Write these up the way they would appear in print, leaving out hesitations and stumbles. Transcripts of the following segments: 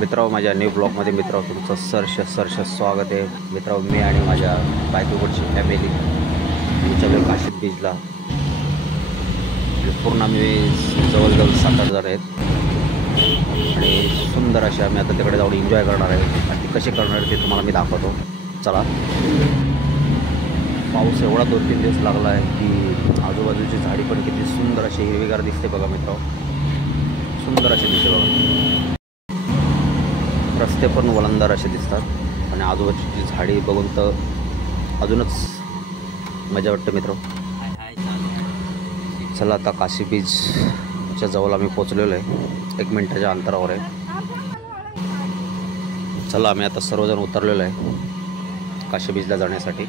मित्रांनो, माझ्या न्यू ब्लॉगमध्ये मित्रांनो तुमचं सरस स्वागत आहे. मित्रांनो, मी आणि माझ्या बायकोकडची फॅमिली आम्ही काशीद बीचला. पूर्ण आम्ही जवळजवळ 7-8 जण आहेत आणि सुंदर असे आम्ही आता तिकडे जाऊन एन्जॉय करणार आहे. आणि ती कशी करणार आहे ते तुम्हाला मी दाखवतो. चला. पाऊस एवढा 2-3 दिवस लागला आहे की आजूबाजूची झाडी पण किती सुंदर अशी हिरवीगार दिसते बघा मित्रांनो. सुंदर असे दिसते बघा. रस्ते पण वलंदार असे दिसतात आणि आजूबाजूची झाडी बघून तर अजूनच मजा वाटते मित्र. चला, आता काशी बीचच्या जवळ आम्ही पोचलेलो आहे. 1 मिनिटाच्या अंतरावर आहे. चला, आम्ही आता सर्वजण उतरलेलो आहे काशी बीचला जाण्यासाठी.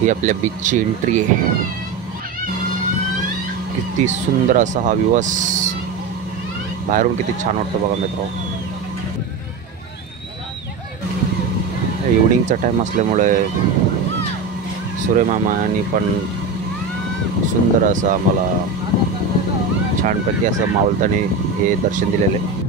ही आपल्या बीचची एंट्री आहे. किती सुंदर असा हा व्ह्यूज बाहेरून किती छान वाटतो बघा मित्र. इव्हनिंगचा टाईम असल्यामुळे सूर्यमामाने पण सुंदर असं आम्हाला छानपैकी असं मावळताना हे दर्शन दिलेलं आहे.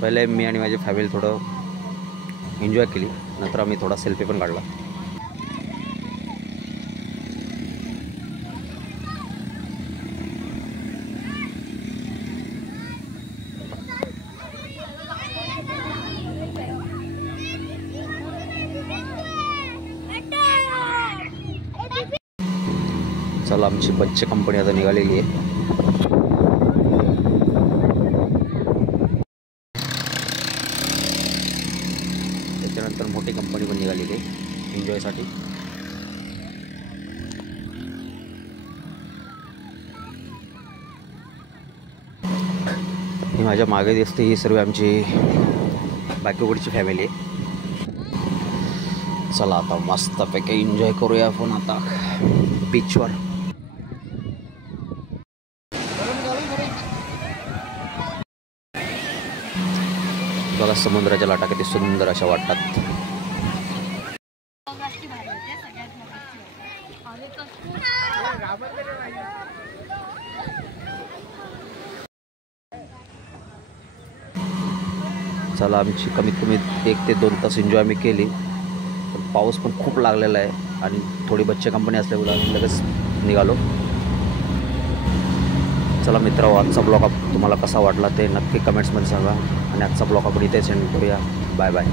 पहिले मी आणि माझी फॅमिली थोडं एन्जॉय केली, नंतर आम्ही थोडा सेल्फी पण काढला. चला, आमची बच्चे कंपनी आता निघालेली आहे. त्याच्यानंतर मोठी कंपनी पण निघालेली आहे एन्जॉयसाठी. ही माझ्या मागे दिसते ही सर्व आमची बायकोकडची फॅमिली आहे. चला, आता मस्तपैकी एन्जॉय करूया आपण आता बीचवर. बघा समुद्राच्या लाटा किती सुंदर अशा वाटतात. चला, आमची कमीत कमी 1 ते 2 तास एन्जॉय आम्ही केली. पण पाऊस पण खूप लागलेला आहे आणि थोडी बच्चे कंपनी असल्यामुळे आम्ही लगेच निघालो. चला मित्रांनो, आजचा ब्लॉग तुम्हाला कसा वाटला ते नक्की कमेंट्समध्ये सांगा आणि आजचा ब्लॉग आपण इथे सेंड करूया. Bye bye.